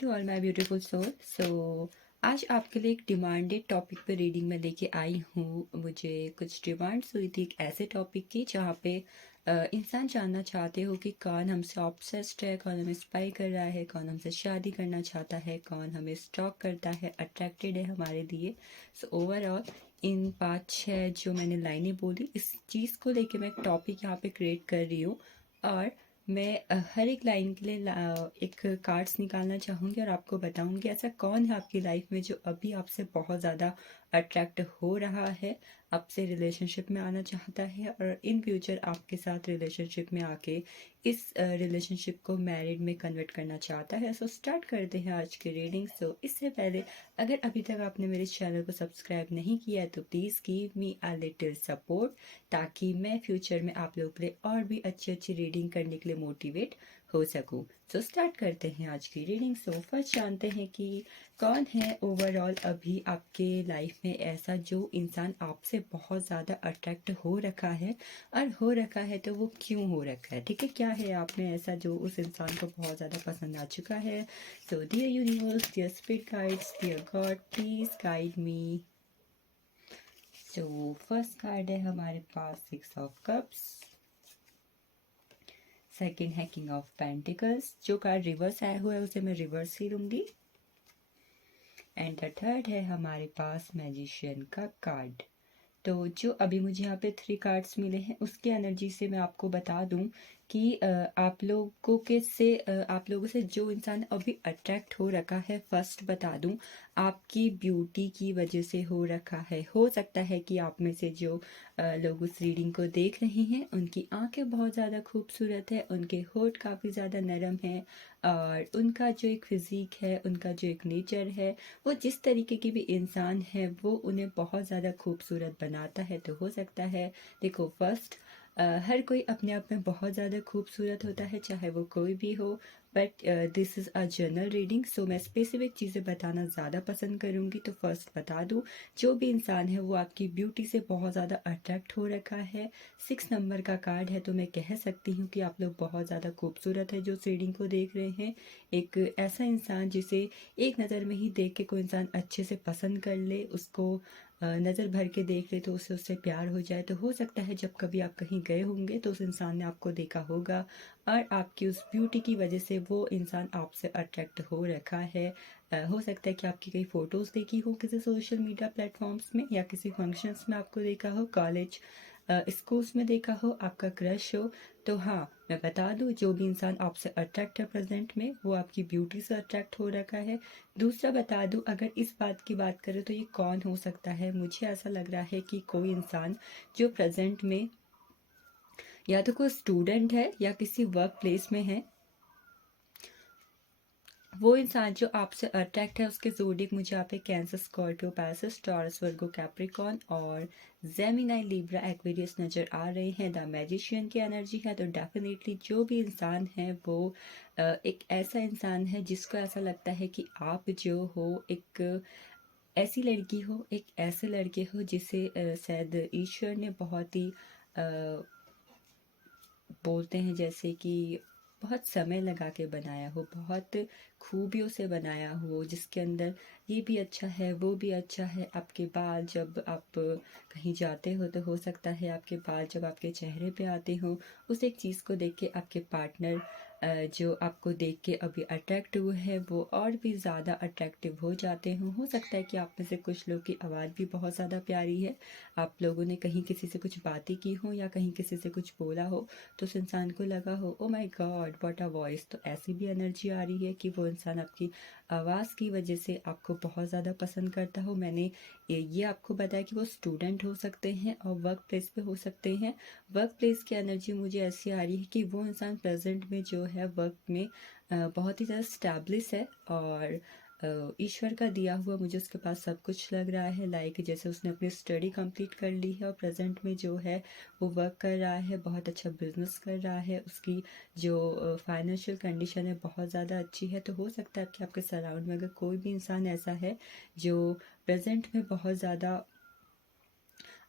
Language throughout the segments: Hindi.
To all my beautiful soul. आज आपके लिए एक डिमांडेड टॉपिक पे रीडिंग में लेके आई हूँ। मुझे कुछ डिमांड्स हुई थी एक ऐसे टॉपिक की जहाँ पे इंसान जानना चाहते हो कि कौन हमसे ऑब्सेस्ड है, कौन हमें स्पाई कर रहा है, कौन हमसे शादी करना चाहता है, कौन हमें स्टॉक करता है, अट्रैक्टेड है हमारे लिए। सो ओवरऑल इन 5-6 जो मैंने लाइनें बोली, इस चीज़ को लेके मैं एक टॉपिक यहाँ पे क्रिएट कर रही हूँ। और मैं हर एक लाइन के लिए एक कार्ड्स निकालना चाहूँगी और आपको बताऊँगी ऐसा कौन है आपकी लाइफ में जो अभी आपसे बहुत ज़्यादा अट्रैक्ट हो रहा है, आपसे रिलेशनशिप में आना चाहता है और इन फ्यूचर आपके साथ रिलेशनशिप में आके इस रिलेशनशिप को मैरिड में कन्वर्ट करना चाहता है। सो स्टार्ट करते हैं आज की रीडिंग। सो इससे पहले अगर अभी तक आपने मेरे चैनल को सब्सक्राइब नहीं किया है तो please give me a little support, ताकि मैं फ्यूचर में आप लोगों के लिए और भी अच्छी अच्छी रीडिंग करने के लिए मोटिवेट हो सकूं। सो स्टार्ट करते हैं आज की रीडिंग। सो फर्स्ट जानते हैं कि कौन है ओवरऑल अभी आपके लाइफ में ऐसा जो इंसान आपसे बहुत ज़्यादा अट्रैक्ट हो रखा है, और हो रखा है तो वो क्यों हो रखा है, ठीक है, क्या है आप में ऐसा जो उस इंसान को बहुत ज़्यादा पसंद आ चुका है। So dear universe, dear spirit guides, dear God, please guide me. So first card है हमारे पास 6 ऑफ कप्स। सेकंड है किंग ऑफ पेंटिकल्स। जो कार्ड रिवर्स आया हुआ है उसे मैं रिवर्स ही लूंगी। एंड द थर्ड है हमारे पास मैजिशियन का कार्ड। तो जो अभी मुझे यहाँ पे 3 कार्ड्स मिले हैं उसके एनर्जी से मैं आपको बता दूं कि आप लोगों के से आप लोगों से जो इंसान अभी अट्रैक्ट हो रखा है, फर्स्ट बता दूं आपकी ब्यूटी की वजह से हो रखा है। हो सकता है कि आप में से जो लोग उस रीडिंग को देख रहे हैं उनकी आंखें बहुत ज़्यादा खूबसूरत है, उनके होठ काफ़ी ज़्यादा नरम है और उनका जो एक फिज़िक है, उनका जो एक नेचर है, वो जिस तरीके की भी इंसान है वो उन्हें बहुत ज़्यादा खूबसूरत बनाता है। तो हो सकता है, देखो फर्स्ट हर कोई अपने आप में बहुत ज़्यादा खूबसूरत होता है, चाहे वो कोई भी हो, but this is a general reading. So मैं स्पेसिफिक चीज़ें बताना ज़्यादा पसंद करूँगी। तो फर्स्ट बता दूँ, जो भी इंसान है वो आपकी ब्यूटी से बहुत ज़्यादा अट्रैक्ट हो रखा है। 6 नंबर का कार्ड है, तो मैं कह सकती हूँ कि आप लोग बहुत ज़्यादा खूबसूरत है जो इस रीडिंग को देख रहे हैं। एक ऐसा इंसान जिसे एक नज़र में ही देख के कोई इंसान अच्छे से पसंद कर ले, उसको नज़र भर के देख ले तो उसे उससे प्यार हो जाए। तो हो सकता है जब कभी आप कहीं गए होंगे तो उस इंसान ने आपको देखा होगा और आपकी उस ब्यूटी की वजह से वो इंसान आपसे अट्रैक्ट हो रखा है। हो सकता है कि आपकी कई फ़ोटोज़ देखी हो किसी सोशल मीडिया प्लेटफॉर्म्स में, या किसी फंक्शंस में आपको देखा हो, कॉलेज स्कूल्स में देखा हो, आपका क्रश हो। तो हाँ, मैं बता दूँ जो भी इंसान आपसे अट्रैक्ट है प्रेजेंट में वो आपकी ब्यूटी से अट्रैक्ट हो रखा है। दूसरा बता दूँ, अगर इस बात की बात करें तो ये कौन हो सकता है, मुझे ऐसा लग रहा है कि कोई इंसान जो प्रेजेंट में या तो कोई स्टूडेंट है या किसी वर्क प्लेस में है। वो इंसान जो आपसे अट्रैक्ट है उसके ज़ोडिएक मुझे यहाँ पे कैंसर, स्कॉर्पियो, पैसिस, टॉरस, वर्गो, कैप्रिकॉर्न और जेमिनाई, लिब्रा, एक्वेरियस नज़र आ रहे हैं। द मैजिशियन की एनर्जी है। तो डेफिनेटली जो भी इंसान है वो एक ऐसा इंसान है जिसको ऐसा लगता है कि आप जो हो एक ऐसी लड़की हो, एक ऐसे लड़के हो जिसे शायद ईश्वर ने बहुत ही बोलते हैं जैसे कि बहुत समय लगा के बनाया हो, बहुत खूबियों से बनाया हो, जिसके अंदर ये भी अच्छा है वो भी अच्छा है। आपके बाल जब आप कहीं जाते हो तो हो सकता है आपके बाल जब आपके चेहरे पे आते हो, उस एक चीज़ को देख के आपके पार्टनर जो आपको देख के अभी अट्रैक्ट हुए हैं वो और भी ज़्यादा अट्रैक्टिव हो जाते हों। हो सकता है कि आप में से कुछ लोग की आवाज़ भी बहुत ज़्यादा प्यारी है, आप लोगों ने कहीं किसी से कुछ बातें की हो या कहीं किसी से कुछ बोला हो तो उस इंसान को लगा हो ओ my God what a voice. तो ऐसी भी एनर्जी आ रही है कि वो इंसान आपकी आवाज़ की वजह से आपको बहुत ज़्यादा पसंद करता हो। मैंने ये आपको बताया कि वो स्टूडेंट हो सकते हैं और वर्क प्लेस पे हो सकते हैं। वर्क प्लेस की एनर्जी मुझे ऐसी आ रही है कि वो इंसान प्रेजेंट में जो है वर्क में बहुत ही ज़्यादा स्टैब्लिश है और ईश्वर का दिया हुआ मुझे उसके पास सब कुछ लग रहा है। लाइक जैसे उसने अपनी स्टडी कंप्लीट कर ली है और प्रेजेंट में जो है वो वर्क कर रहा है, बहुत अच्छा बिजनेस कर रहा है, उसकी जो फाइनेंशियल कंडीशन है बहुत ज़्यादा अच्छी है। तो हो सकता है कि आपके सराउंड में अगर कोई भी इंसान ऐसा है जो प्रेजेंट में बहुत ज़्यादा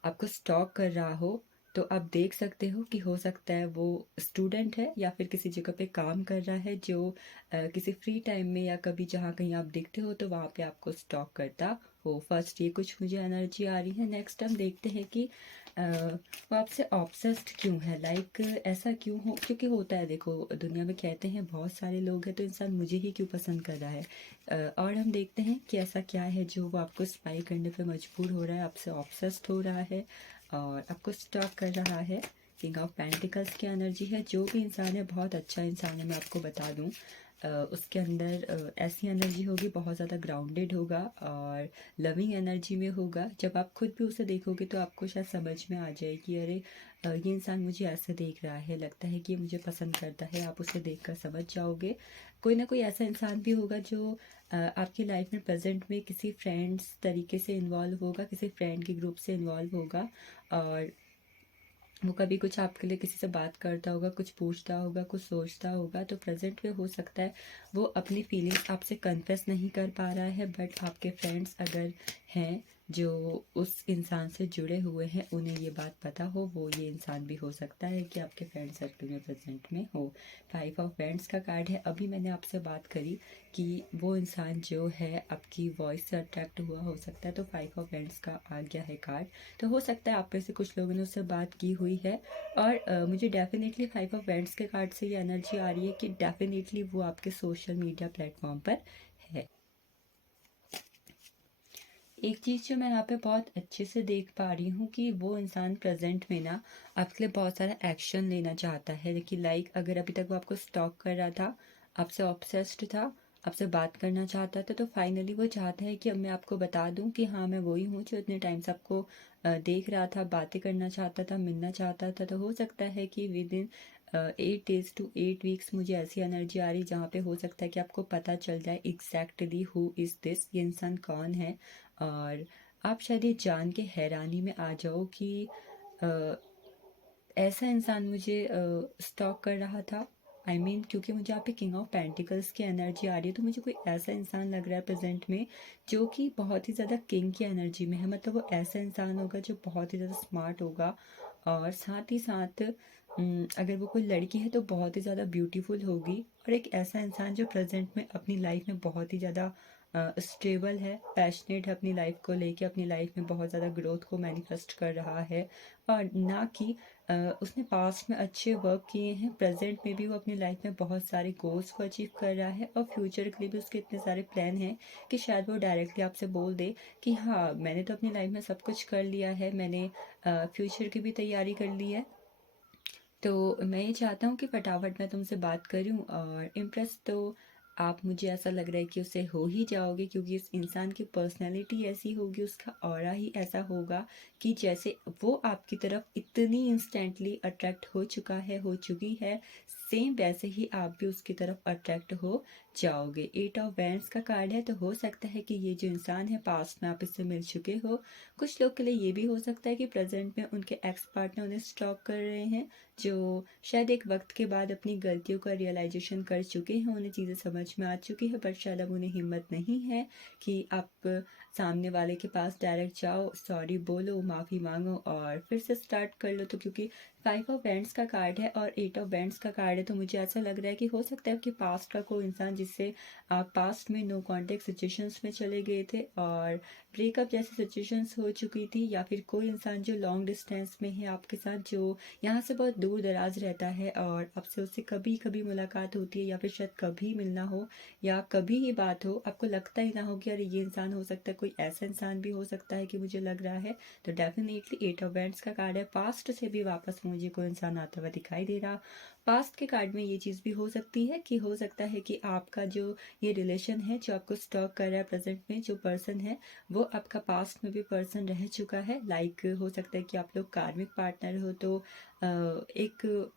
आपको स्टॉक कर रहा हो, तो आप देख सकते हो कि हो सकता है वो स्टूडेंट है या फिर किसी जगह पे काम कर रहा है, जो किसी फ्री टाइम में या कभी जहाँ कहीं आप दिखते हो तो वहाँ पे आपको स्टॉक करता हो। फर्स्ट ये कुछ मुझे एनर्जी आ रही है। नेक्स्ट हम देखते हैं कि वो आपसे ऑब्सेस्ड क्यों है, लाइक ऐसा क्यों हो, क्योंकि होता है, देखो दुनिया में कहते हैं बहुत सारे लोग हैं तो इंसान मुझे ही क्यों पसंद कर रहा है। और हम देखते हैं कि ऐसा क्या है जो वो आपको स्पाई करने पे मजबूर हो रहा है, आपसे ऑब्सेस्ड हो रहा है और आपको स्टॉक कर रहा है। किंग ऑफ पेंटिकल्स की एनर्जी है। जो भी इंसान है बहुत अच्छा इंसान है, मैं आपको बता दूं। उसके अंदर ऐसी एनर्जी होगी, बहुत ज़्यादा ग्राउंडेड होगा और लविंग एनर्जी में होगा। जब आप खुद भी उसे देखोगे तो आपको शायद समझ में आ जाए कि अरे ये इंसान मुझे ऐसे देख रहा है, लगता है कि ये मुझे पसंद करता है। आप उसे देखकर समझ जाओगे। कोई ना कोई ऐसा इंसान भी होगा जो आपकी लाइफ में प्रेजेंट में किसी फ्रेंड्स तरीके से इन्वॉल्व होगा, किसी फ्रेंड के ग्रुप से इन्वॉल्व होगा और वो कभी कुछ आपके लिए किसी से बात करता होगा, कुछ पूछता होगा, कुछ सोचता होगा। तो प्रेजेंट में हो सकता है वो अपनी फीलिंग्स आपसे कन्फेस नहीं कर पा रहा है, बट आपके फ्रेंड्स अगर हैं जो उस इंसान से जुड़े हुए हैं, उन्हें ये बात पता हो, वो ये इंसान भी हो सकता है कि आपके फ्रेंड सर्कल में प्रेजेंट में हो। 5 ऑफ वैंड्स का कार्ड है। अभी मैंने आपसे बात करी कि वो इंसान जो है आपकी वॉइस से अट्रैक्ट हुआ हो सकता है, तो 5 ऑफ वैंड्स का आ गया है कार्ड। तो हो सकता है आप में से कुछ लोगों ने उससे बात की हुई है और मुझे डेफिनेटली 5 ऑफ वैंड्स के कार्ड से ये एनर्जी आ रही है कि डेफिनेटली वो आपके सोशल मीडिया प्लेटफॉर्म पर है। एक चीज़ जो मैं यहाँ पे बहुत अच्छे से देख पा रही हूँ कि वो इंसान प्रेजेंट में ना आपके लिए बहुत सारा एक्शन लेना चाहता है। देखिए लाइक अगर अभी तक वो आपको स्टॉक कर रहा था, आपसे ऑब्सेस्ड था, आपसे बात करना चाहता था, तो फाइनली वो चाहता है कि अब मैं आपको बता दूं कि हाँ मैं वही हूँ जो इतने टाइम से आपको देख रहा था, बातें करना चाहता था, मिलना चाहता था। तो हो सकता है कि with in 8 days to 8 weeks मुझे ऐसी एनर्जी आ रही जहाँ पे हो सकता है कि आपको पता चल जाए एग्जैक्टली हु इज़ दिस, ये इंसान कौन है। और आप शायद ये जान के हैरानी में आ जाओ कि अ, ऐसा इंसान मुझे स्टॉक कर रहा था। क्योंकि मुझे यहाँ पे किंग ऑफ पेंटिकल्स की एनर्जी आ रही है, तो मुझे कोई ऐसा इंसान लग रहा है प्रेजेंट में जो कि बहुत ही ज़्यादा किंग की एनर्जी में है। मतलब वो ऐसा इंसान होगा जो बहुत ही ज़्यादा स्मार्ट होगा और साथ ही साथ अगर वो कोई लड़की है तो बहुत ही ज़्यादा ब्यूटीफुल होगी। और एक ऐसा इंसान जो प्रेजेंट में अपनी लाइफ में बहुत ही ज़्यादा स्टेबल है, पैशनेट है अपनी लाइफ को लेके, अपनी लाइफ में बहुत ज़्यादा ग्रोथ को मैनिफेस्ट कर रहा है। और ना कि उसने पास्ट में अच्छे वर्क किए हैं, प्रेजेंट में भी वो अपनी लाइफ में बहुत सारे गोल्स को अचीव कर रहा है और फ्यूचर के लिए भी उसके इतने सारे प्लान हैं कि शायद वो डायरेक्टली आपसे बोल दे कि हाँ मैंने तो अपनी लाइफ में सब कुछ कर लिया है, मैंने फ्यूचर की भी तैयारी कर ली है। तो मैं ये चाहता हूँ कि फटाफट मैं तुमसे बात करूँ और इम्प्रेस तो आप, मुझे ऐसा लग रहा है कि उससे हो ही जाओगे, क्योंकि उस इंसान की पर्सनैलिटी ऐसी होगी, उसका ऑरा ही ऐसा होगा कि जैसे वो आपकी तरफ इतनी इंस्टेंटली अट्रैक्ट हो चुका है, हो चुकी है, सेम वैसे ही आप भी उसकी तरफ अट्रैक्ट हो जाओगे। 8 ऑफ वैंड्स का कार्ड है। तो हो सकता है कि ये जो इंसान है पास्ट में आप इससे मिल चुके हो। कुछ लोग के लिए ये भी हो सकता है कि प्रेजेंट में उनके एक्स पार्टनर उन्हें स्टॉक कर रहे हैं, जो शायद एक वक्त के बाद अपनी गलतियों का रियलाइजेशन कर चुके हैं, उन्हें चीज़ें समझ में आ चुकी है, बट शायद अब उन्हें हिम्मत नहीं है कि आप सामने वाले के पास डायरेक्ट जाओ, सॉरी बोलो, माफ़ी मांगो और फिर से स्टार्ट कर लो। तो क्योंकि 5 ऑफ वैंड्स का कार्ड है और 8 ऑफ वैंड्स का कार्ड है, तो मुझे ऐसा लग रहा है कि हो सकता है कि पास्ट का कोई इंसान जिससे आप पास्ट में नो कॉन्टेक्ट सिचुएशंस में चले गए थे और ब्रेकअप जैसी सिचुएशंस हो चुकी थी, या फिर कोई इंसान जो लॉन्ग डिस्टेंस में है आपके साथ, जो यहाँ से बहुत दूर दराज रहता है और आपसे उससे कभी कभी मुलाकात होती है या फिर शायद कभी मिलना हो या कभी ही बात हो, आपको लगता ही ना हो कि अरे ये इंसान हो सकता है, कोई ऐसा इंसान भी हो सकता है कि मुझे लग रहा है। तो डेफिनेटली 8 ऑफ वैंड्स का कार्ड है। पास्ट से भी वापस मुझे कोई इंसान आता हुआ दिखाई दे रहा। पास्ट के कार्ड में ये चीज़ भी हो सकती है कि हो सकता है कि आपका जो ये रिलेशन है जो आपको स्टॉक कर रहा है, प्रेजेंट में जो पर्सन है वो आपका पास्ट में भी पर्सन रह चुका है। लाइक हो सकता है कि आप लोग कार्मिक पार्टनर हो, तो एक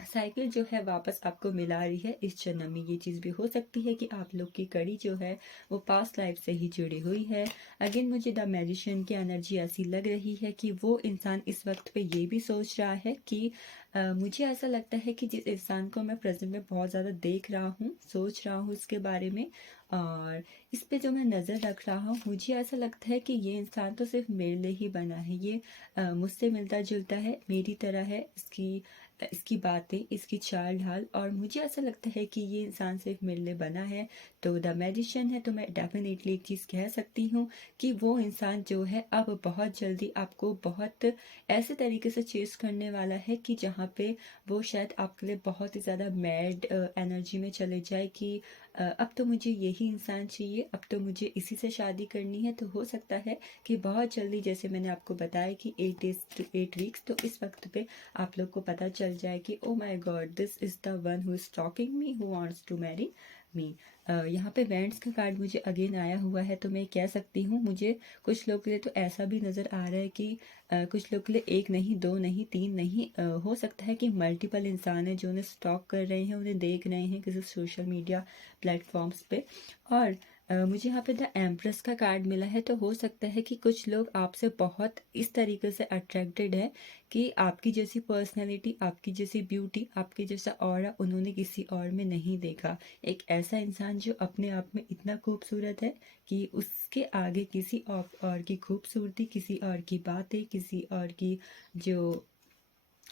साइकिल जो है वापस आपको मिला रही है इस जन्म में। ये चीज़ भी हो सकती है कि आप लोग की कड़ी जो है वो पास्ट लाइफ से ही जुड़ी हुई है। अगेन मुझे द मैजिशियन की एनर्जी ऐसी लग रही है कि वो इंसान इस वक्त पे ये भी सोच रहा है कि मुझे ऐसा लगता है कि जिस इंसान को मैं प्रेजेंट में बहुत ज़्यादा देख रहा हूँ, सोच रहा हूँ उसके बारे में, और इस पे जो मैं नज़र रख रहा हूँ, मुझे ऐसा लगता है कि ये इंसान तो सिर्फ मेरे लिए ही बना है। ये मुझसे मिलता जुलता है, मेरी तरह है, इसकी बातें, इसकी चाल ढाल, और मुझे ऐसा लगता है कि ये इंसान सिर्फ मेरे लिए बना है। तो द मैजिशियन है, तो मैं डेफिनेटली एक चीज़ कह सकती हूँ कि वो इंसान जो है अब बहुत जल्दी आपको बहुत ऐसे तरीके से चेस करने वाला है कि जहाँ पे वो शायद आपके लिए बहुत ही ज़्यादा मैड एनर्जी में चले जाए कि अब तो मुझे यही इंसान चाहिए, अब तो मुझे इसी से शादी करनी है। तो हो सकता है कि बहुत जल्दी, जैसे मैंने आपको बताया कि 8 डेज टू 8 वीक्स, तो इस वक्त पे आप लोग को पता चल जाए कि oh my God, this is the one who is talking me, who wants to marry me. यहाँ पे वेंट्स का कार्ड मुझे अगेन आया हुआ है, तो मैं कह सकती हूँ, मुझे कुछ लोग के लिए तो ऐसा भी नज़र आ रहा है कि कुछ लोग के लिए एक नहीं, दो नहीं, तीन नहीं, हो सकता है कि मल्टीपल इंसान है जो उन्हें स्टॉक कर रहे हैं, उन्हें देख रहे हैं किसी सोशल मीडिया प्लेटफॉर्म्स पे। और मुझे यहाँ पे द एम्प्रेस का कार्ड मिला है, तो हो सकता है कि कुछ लोग आपसे बहुत इस तरीके से अट्रैक्टेड है कि आपकी जैसी पर्सनैलिटी, आपकी जैसी ब्यूटी, आपके जैसा ऑरा उन्होंने किसी और में नहीं देखा। एक ऐसा इंसान जो अपने आप में इतना खूबसूरत है कि उसके आगे किसी और की खूबसूरती, किसी और की बातें, किसी और की जो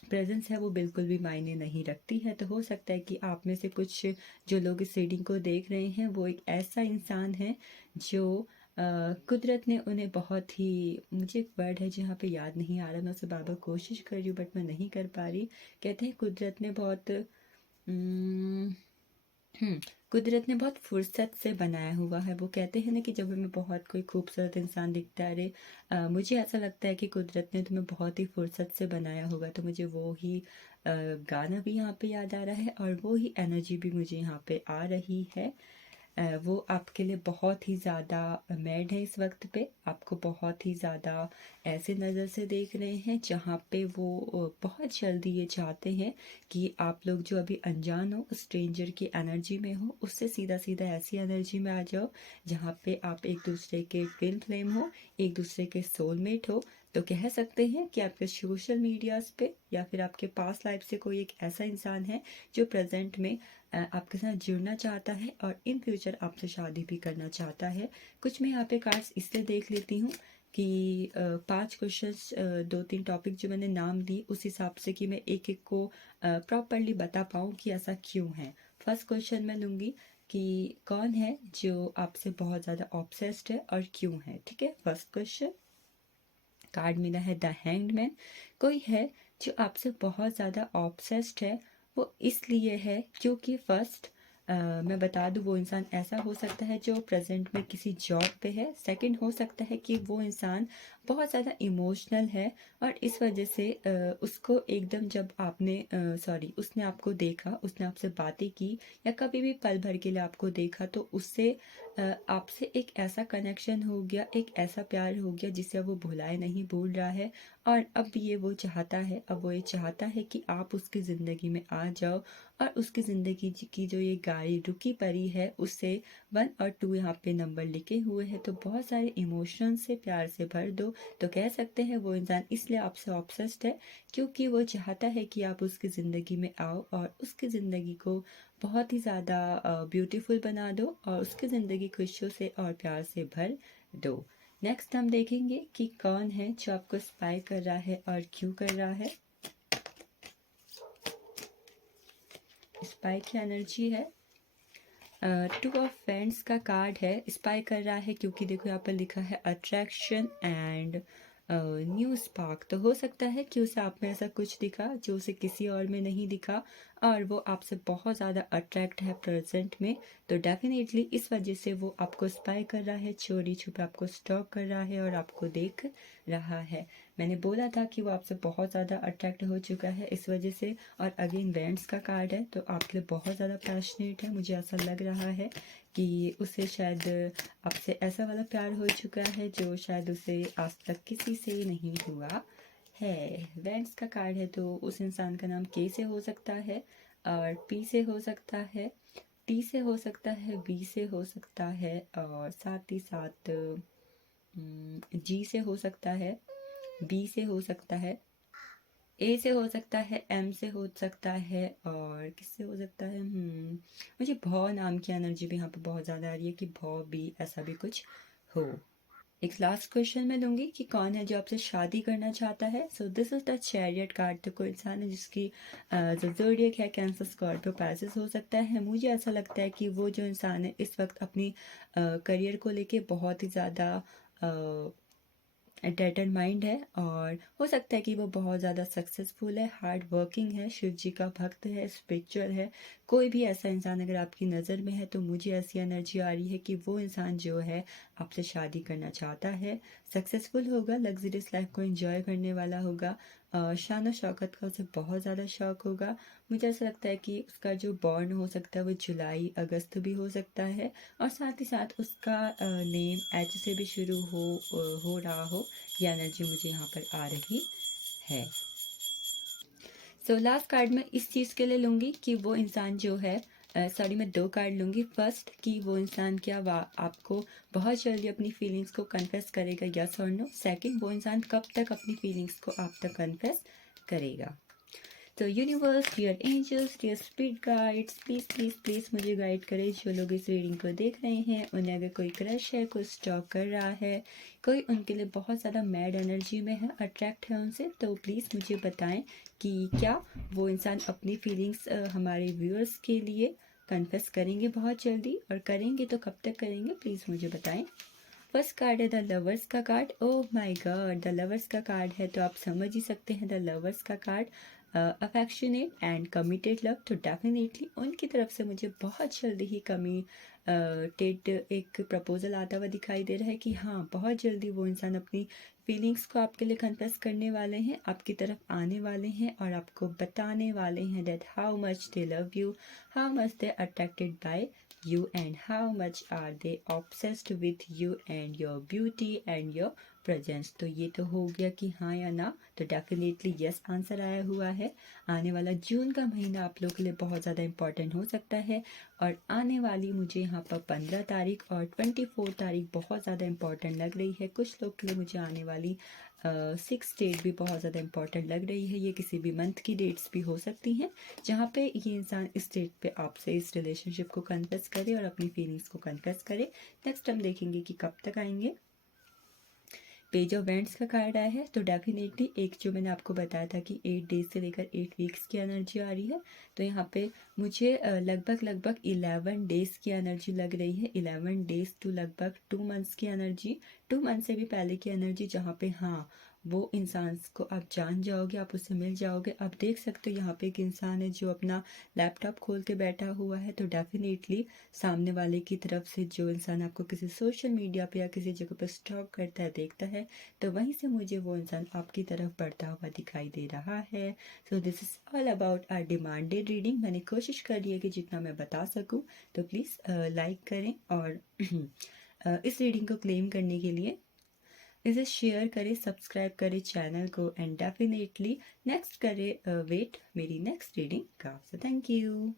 प्रेजेंस है वो बिल्कुल भी मायने नहीं रखती है। तो हो सकता है कि आप में से कुछ जो लोग इस रीडिंग को देख रहे हैं वो एक ऐसा इंसान है जो कुदरत ने उन्हें बहुत ही, मुझे एक वर्ड है जहाँ पे याद नहीं आ रहा, मैं उसे बार बार कोशिश कर रही हूँ बट मैं नहीं कर पा रही। कहते हैं कुदरत ने बहुत हम्म कुदरत ने बहुत फुर्सत से बनाया हुआ है। वो कहते हैं ना कि जब हमें बहुत कोई खूबसूरत इंसान दिखता है, अरे मुझे ऐसा लगता है कि कुदरत ने तुम्हें बहुत ही फुर्सत से बनाया होगा। तो मुझे वो ही गाना भी यहाँ पे याद आ रहा है और वो ही एनर्जी भी मुझे यहाँ पे आ रही है। वो आपके लिए बहुत ही ज़्यादा मैड है इस वक्त पे, आपको बहुत ही ज़्यादा ऐसे नज़र से देख रहे हैं जहाँ पे वो बहुत जल्दी ये चाहते हैं कि आप लोग जो अभी अनजान हो, स्ट्रेंजर की एनर्जी में हो, उससे सीधा सीधा ऐसी एनर्जी में आ जाओ जहाँ पे आप एक दूसरे के ट्विन फ्लेम हो, एक दूसरे के सोलमेट हो। तो कह सकते हैं कि आपके सोशल मीडियाज़ पे या फिर आपके पास लाइफ से कोई एक ऐसा इंसान है जो प्रेजेंट में आपके साथ जुड़ना चाहता है और इन फ्यूचर आपसे शादी भी करना चाहता है। कुछ मैं यहाँ पे कार्ड्स इसलिए देख लेती हूँ कि 5 क्वेश्चंस, 2-3 टॉपिक जो मैंने नाम दी उस हिसाब से कि मैं एक एक को प्रॉपरली बता पाऊँ कि ऐसा क्यों है। फर्स्ट क्वेश्चन मैं लूँगी कि कौन है जो आपसे बहुत ज़्यादा ऑब्सेस्ड है और क्यों है। ठीक है, फर्स्ट क्वेश्चन कार्ड मिला है द हैंग्ड मैन। कोई है जो आपसे बहुत ज़्यादा ऑब्सेस्ड है, वो इसलिए है क्योंकि फर्स्ट मैं बता दूं, वो इंसान ऐसा हो सकता है जो प्रेजेंट में किसी जॉब पे है। सेकंड हो सकता है कि वो इंसान बहुत ज़्यादा इमोशनल है और इस वजह से उसको एकदम जब आपने उसने आपको देखा, उसने आपसे बातें की या कभी भी पल भर के लिए आपको देखा, तो उससे आपसे एक ऐसा कनेक्शन हो गया, एक ऐसा प्यार हो गया जिसे वो भुलाए नहीं, भूल रहा है। और अब ये वो चाहता है, अब वो ये चाहता है कि आप उसकी ज़िंदगी में आ जाओ और उसकी ज़िंदगी की जो ये गाड़ी रुकी पड़ी है उससे 1 और 2 यहाँ पे नंबर लिखे हुए हैं। तो बहुत सारे इमोशन से प्यार से भर दो। तो कह सकते हैं वो इंसान इसलिए आपसे ऑब्सेस्ड है क्योंकि वो चाहता है कि आप उसकी ज़िंदगी में आओ और उसकी ज़िंदगी को बहुत ही ज़्यादा ब्यूटीफुल बना दो और उसकी ज़िंदगी खुशियों से और प्यार से भर दो। नेक्स्ट हम देखेंगे कि कौन है जो आपको स्पाई कर रहा है और क्यों कर रहा है। स्पाई की एनर्जी है 2 ऑफ फ्रेंड्स का कार्ड है। स्पाई कर रहा है क्योंकि देखो यहाँ पर लिखा है अट्रैक्शन एंड न्यू स्पार्क। तो हो सकता है कि उसे आप में ऐसा कुछ दिखा जो उसे किसी और में नहीं दिखा और वो आपसे बहुत ज़्यादा अट्रैक्ट है प्रेजेंट में। तो डेफिनेटली इस वजह से वो आपको स्पाई कर रहा है, चोरी छुपे आपको स्टॉक कर रहा है और आपको देख रहा है। मैंने बोला था कि वो आपसे बहुत ज़्यादा अट्रैक्ट हो चुका है इस वजह से। और अगेन बैंड्स का कार्ड है, तो आपके लिए बहुत ज़्यादा पैशनेट है। मुझे ऐसा लग रहा है कि उसे शायद आपसे ऐसा वाला प्यार हो चुका है जो शायद उसे आज तक किसी से नहीं हुआ है, वेंट्स का कार्ड है, तो उस इंसान का नाम के से हो सकता है, और पी से हो सकता है, टी से हो सकता है, वी से हो सकता है, और साथ ही साथ जी से हो सकता है, बी से हो सकता है, ए से हो सकता है, एम से हो सकता है, और किससे हो सकता है, मुझे भौ नाम की एनर्जी भी यहाँ पे बहुत ज़्यादा आ रही है कि भौ भी ऐसा भी कुछ हो। एक लास्ट क्वेश्चन मैं लूँगी कि कौन है जो आपसे शादी करना चाहता है। So this is the chariot card. तो कोई इंसान है जिसकी जो ज़ोडिएक है कैंसर, स्कॉर्पियो, पाइसेस हो सकता है। मुझे ऐसा लगता है कि वो जो इंसान है इस वक्त अपनी करियर को लेके बहुत ही ज़्यादा डिटरमाइंड है, और हो सकता है कि वो बहुत ज़्यादा सक्सेसफुल है, हार्ड वर्किंग है, शिव जी का भक्त है, स्पिरिचुअल है। कोई भी ऐसा इंसान अगर आपकी नज़र में है तो मुझे ऐसी एनर्जी आ रही है कि वो इंसान जो है आपसे शादी करना चाहता है, सक्सेसफुल होगा, लग्जरियस लाइफ को एंजॉय करने वाला होगा, शान और शौकत का उसे बहुत ज़्यादा शौक होगा। मुझे ऐसा लगता है कि उसका जो बॉर्न हो सकता है वो जुलाई अगस्त भी हो सकता है, और साथ ही साथ उसका नेम एच से भी शुरू हो रहा हो। ये एनर्जी मुझे यहाँ पर आ रही है। सो लास्ट कार्ड मैं इस चीज़ के लिए लूँगी कि वो इंसान जो है सॉरी मैं 2 कार्ड लूँगी। फर्स्ट कि वो इंसान क्या आपको बहुत जल्दी अपनी फीलिंग्स को कन्फेस करेगा, यस और नो। सेकंड, वो इंसान कब तक अपनी फीलिंग्स को आप तक कन्फेस करेगा। तो universe, dear angels, dear spirit guides, please please please मुझे गाइड करें। जो लोग इस रीडिंग को देख रहे हैं उन्हें अगर कोई क्रश है, कोई स्टॉक कर रहा है, कोई उनके लिए बहुत ज़्यादा मैड एनर्जी में है, अट्रैक्ट है उनसे, तो प्लीज़ मुझे बताएं कि क्या वो इंसान अपनी फीलिंग्स हमारे व्यूअर्स के लिए कन्फेस करेंगे बहुत जल्दी, और करेंगे तो कब तक करेंगे, प्लीज़ मुझे बताएं। फर्स्ट कार्ड है द लवर्स का card. Oh my God, the lovers का कार्ड है, तो आप समझ ही सकते हैं द लवर्स का card affectionate and committed love. तो डेफिनेटली उनकी तरफ से मुझे बहुत जल्दी ही कमिटेड एक प्रपोजल आता हुआ दिखाई दे रहा है कि हाँ, बहुत जल्दी वो इंसान अपनी फीलिंग्स को आपके लिए कन्फेस करने वाले हैं, आपकी तरफ आने वाले हैं, और आपको बताने वाले हैं that how much they love you, how much they attracted by you, and how much are they obsessed with you and your beauty and your presence। तो ये तो हो गया कि हाँ या ना, तो डेफिनेटली यस आंसर आया हुआ है। आने वाला जून का महीना आप लोगों के लिए बहुत ज़्यादा इंपॉर्टेंट हो सकता है, और आने वाली मुझे यहाँ पर 15 तारीख और 24 तारीख बहुत ज़्यादा इंपॉर्टेंट लग रही है। कुछ लोग के लिए मुझे आने वाली 6 डेट भी बहुत ज़्यादा इंपॉर्टेंट लग रही है। ये किसी भी मंथ की डेट्स भी हो सकती हैं जहाँ पे ये इंसान इस डेट पे आपसे इस रिलेशनशिप को कन्फेस करे और अपनी फीलिंग्स को कन्फेस करे। नेक्स्ट हम देखेंगे कि कब तक आएंगे। पेज ऑफ वेंट्स का कार्ड आया है, तो डेफिनेटली एक जो मैंने आपको बताया था कि 8 डेज से लेकर 8 वीक्स की एनर्जी आ रही है, तो यहाँ पे मुझे लगभग 11 डेज की एनर्जी लग रही है। 11 डेज टू लगभग 2 मंथ्स की एनर्जी, 2 मंथ से भी पहले की एनर्जी, जहाँ पे हाँ वो इंसान को आप जान जाओगे, आप उससे मिल जाओगे। आप देख सकते हो यहाँ पे एक इंसान है जो अपना लैपटॉप खोल के बैठा हुआ है, तो डेफिनेटली सामने वाले की तरफ से जो इंसान आपको किसी सोशल मीडिया पे या किसी जगह पर स्टॉक करता है, देखता है, तो वहीं से मुझे वो इंसान आपकी तरफ बढ़ता हुआ दिखाई दे रहा है। So this is all about our demanded reading. मैंने कोशिश करी है कि जितना मैं बता सकूं, तो प्लीज़ लाइक करें, और इस रीडिंग को क्लेम करने के लिए इसे शेयर करें, सब्सक्राइब करें चैनल को, एंड डेफिनेटली नेक्स्ट करें वेट मेरी नेक्स्ट रीडिंग का। So thank you.